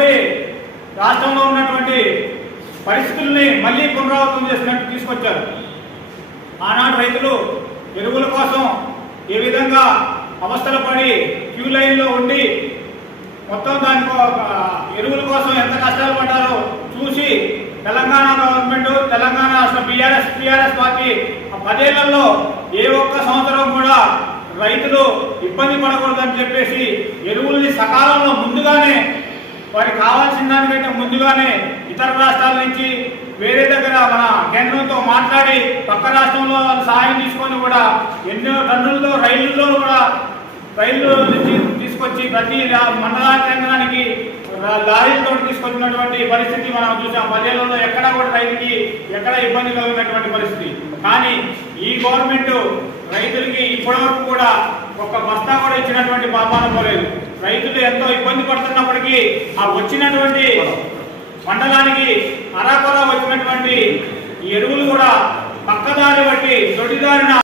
ఉమ్మడి రాష్ట్రంలో ఉన్నటువంటి పరిస్థితుల్ని మళ్ళీ పునరావృతం చేసినట్టు తీసుకొచ్చారు. ఆనాడు రైతులు ఎరువుల కోసం ఏ విధంగా అవస్థలు పడి క్యూ లైన్లో ఉండి మొత్తం దానికి ఎరువుల కోసం ఎంత కష్టాలు పడ్డారో చూసి తెలంగాణ గవర్నమెంట్, తెలంగాణ రాష్ట్ర టీఆర్ఎస్ పార్టీ 10 ఏళ్లలో ఏ ఒక్క సంవత్సరం కూడా రైతులు ఇబ్బంది పడకూడదని చెప్పేసి ఎరువుల్ని సకాలంలో ముందుగానే వారికి కావాల్సిన దానికంటే ముందుగానే ఇతర రాష్ట్రాల నుంచి వేరే దగ్గర మన కేంద్రంతో మాట్లాడి పక్క రాష్ట్రంలో సహాయం తీసుకొని కూడా ఎన్నో టన్నులతో రైలు నుంచి తీసుకొచ్చి ప్రతి మండల కేంద్రానికి లారీలతో తీసుకొచ్చినటువంటి పరిస్థితి మనం చూసాం. 10 ఏళ్లలో ఎక్కడా కూడా రైతుకి ఎక్కడ ఇబ్బంది కలిగినటువంటి పరిస్థితి. కానీ ఈ గవర్నమెంట్ రైతులకి ఇప్పటివరకు కూడా ఒక్క బస్తా కూడా ఇచ్చినటువంటి పాపాన పోలేదు. రైతులు ఎంతో ఇబ్బంది పడుతున్నప్పటికీ ఆ వచ్చినటువంటి మండలానికి అరాకొరా వచ్చినటువంటి ఈ ఎరువులు కూడా పక్కదారి బట్టి దొడ్డిదారిన